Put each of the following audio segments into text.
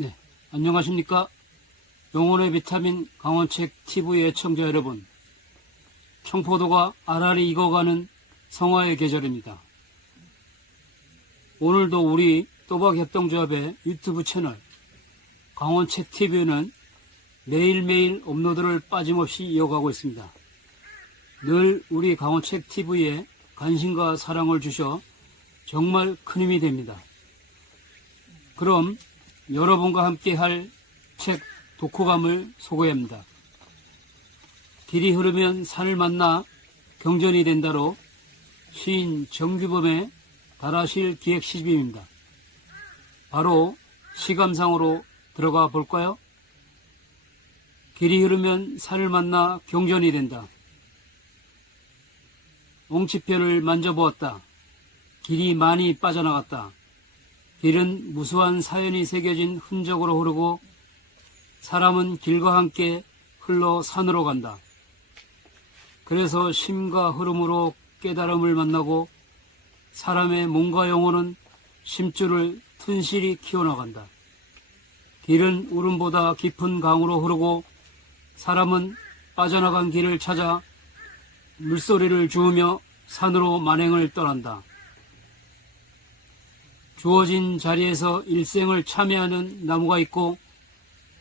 네, 안녕하십니까? 영혼의 비타민 강원책 TV 애청자 여러분. 청포도가 알알이 익어가는 성화의 계절입니다. 오늘도 우리 또박협동조합의 유튜브 채널 강원책 TV는 매일매일 업로드를 빠짐없이 이어가고 있습니다. 늘 우리 강원책 TV에 관심과 사랑을 주셔 정말 큰 힘이 됩니다. 그럼 여러분과 함께 할 책 독후감을 소개합니다. 길이 흐르면 산을 만나 경전이 된다로 시인 정규범의 다라실 기획 시집입니다. 바로 시감상으로 들어가 볼까요? 길이 흐르면 산을 만나 경전이 된다. 옹치표를 만져보았다. 길이 많이 빠져나갔다. 길은 무수한 사연이 새겨진 흔적으로 흐르고 사람은 길과 함께 흘러 산으로 간다. 그래서 심과 흐름으로 깨달음을 만나고 사람의 몸과 영혼은 심줄을 튼실히 키워나간다. 길은 울음보다 깊은 강으로 흐르고 사람은 빠져나간 길을 찾아 물소리를 주우며 산으로 만행을 떠난다. 주어진 자리에서 일생을 참여하는 나무가 있고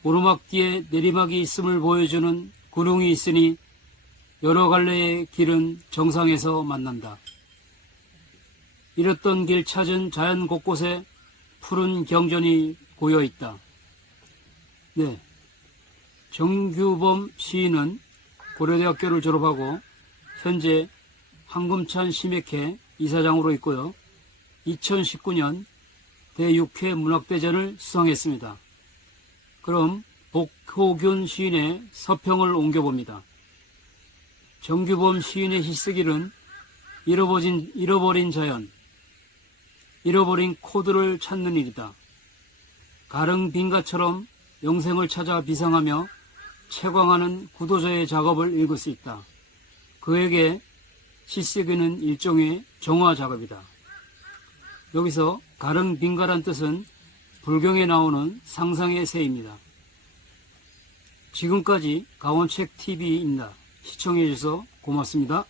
오르막 뒤에 내리막이 있음을 보여주는 구릉이 있으니 여러 갈래의 길은 정상에서 만난다. 잃었던 길 찾은 자연 곳곳에 푸른 경전이 고여 있다. 네. 정규범 시인은 고려대학교를 졸업하고 현재 황금찬 심액회 이사장으로 있고요. 2019년 대6회 문학대전을 수상했습니다. 그럼 복호균 시인의 서평을 옮겨봅니다. 정규범 시인의 시쓰기는 잃어버린, 잃어버린 자연, 잃어버린 코드를 찾는 일이다. 가릉 빙가처럼 영생을 찾아 비상하며 채광하는 구도자의 작업을 읽을 수 있다. 그에게 시쓰기는 일종의 정화 작업이다. 여기서 가릉 빙가란 뜻은 불경에 나오는 상상의 새입니다. 지금까지 강원책 TV입니다. 시청해주셔서 고맙습니다.